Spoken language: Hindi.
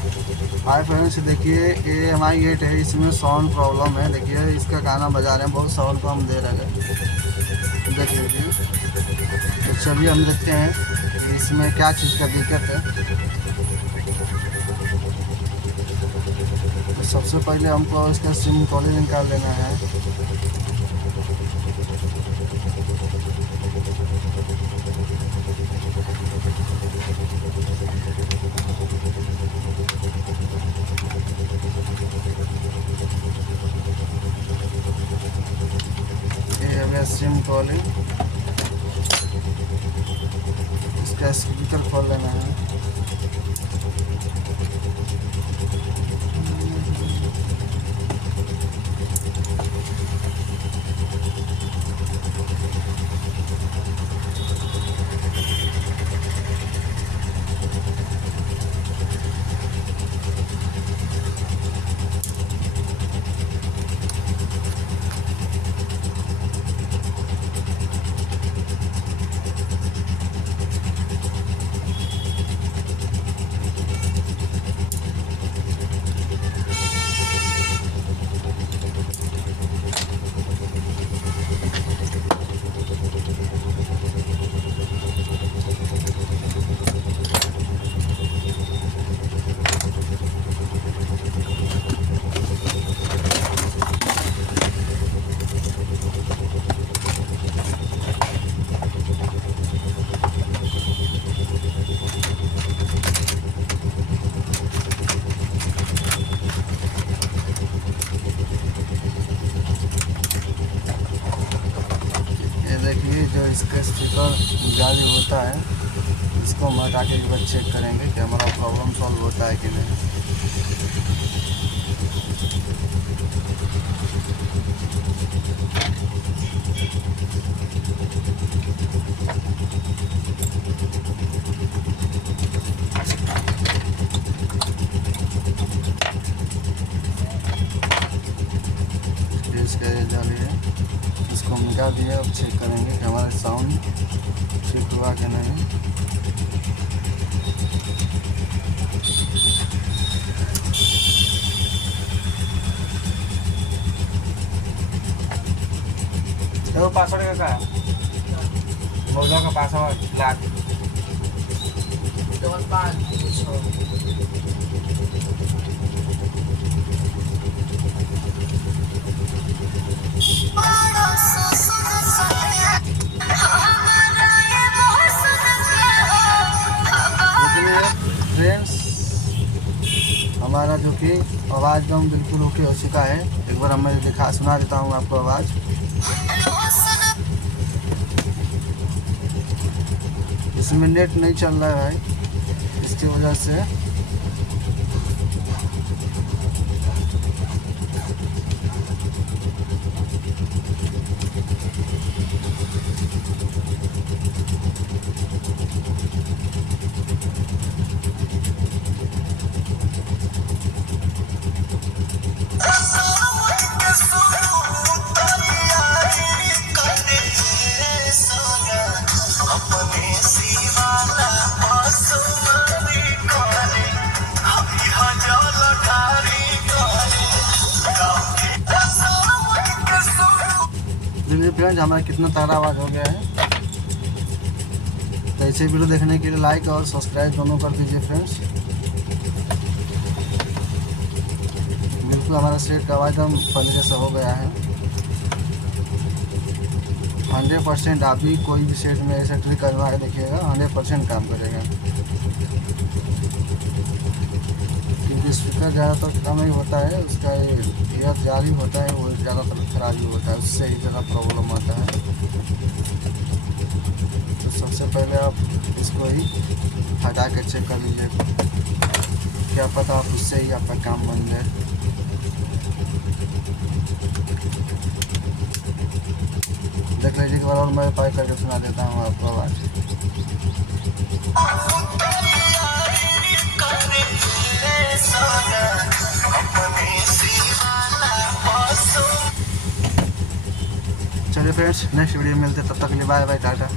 हाय फ्रेंड्स, देखिए ये MI8 है, इसमें साउंड प्रॉब्लम है। देखिए इसका गाना बजा रहे हैं, बहुत साउंड कम दे रहे हैं, देख लीजिए। तो चलिए हम देखते हैं कि इसमें क्या चीज़ का दिक्कत है। तो सबसे पहले हमको इसका सिम कॉलिंग निकाल लेना है। ये हो गया सिम कॉलिंग। इसका स्पीकर खोल लेना है। देखिए जो इसका स्पीकर जाली होता है, इसको हम हटा के एक बार चेक करेंगे कि हमारा प्रॉब्लम सॉल्व होता है कि नहीं। इसका ये जाली है, इसको हम निकाल दिए। अब चेक करेंगे कि हमारा साउंड ठीक हुआ कि नहीं। तो पासवर्ड का मौजा का पासवर्ड लाख 25 फ्रेंड्स, हमारा जो कि आवाज़ एकदम बिल्कुल ओके हो चुका है। एक बार मैं सुना देता हूँ आपको आवाज़। इसमें नेट नहीं चल रहा है, इसकी वजह से देखिए फ्रेंड्स, हमारा कितना तगड़ा आवाज़ हो गया है। तो ऐसे वीडियो देखने के लिए लाइक और सब्सक्राइब दोनों कर दीजिए फ्रेंड्स। बिल्कुल हमारा सेट का आवाज़ एकदम पहले जैसा हो गया है। 100% आप भी कोई भी सेट में ऐसा ट्रिक करवा के देखिएगा, 100% काम करेगा। क्योंकि स्पीकर ज़्यादातर कम ही होता है, उसका एयर जाली होता है, वो ज़्यादातर खराबी होता है, उससे ही ज़्यादा प्रॉब्लम आता है। तो सबसे पहले आप इसको ही हटा के चेक कर लीजिए, क्या पता आप उससे ही आपका काम बन जाए। देख लीजिए एक बार और मैं पैक करके सुना देता हूँ आपको आवाज़। चलिए फ्रेंड्स, नेक्स्ट वीडियो में मिलते हैं, तब तक के लिए बाय बाय, टाटा।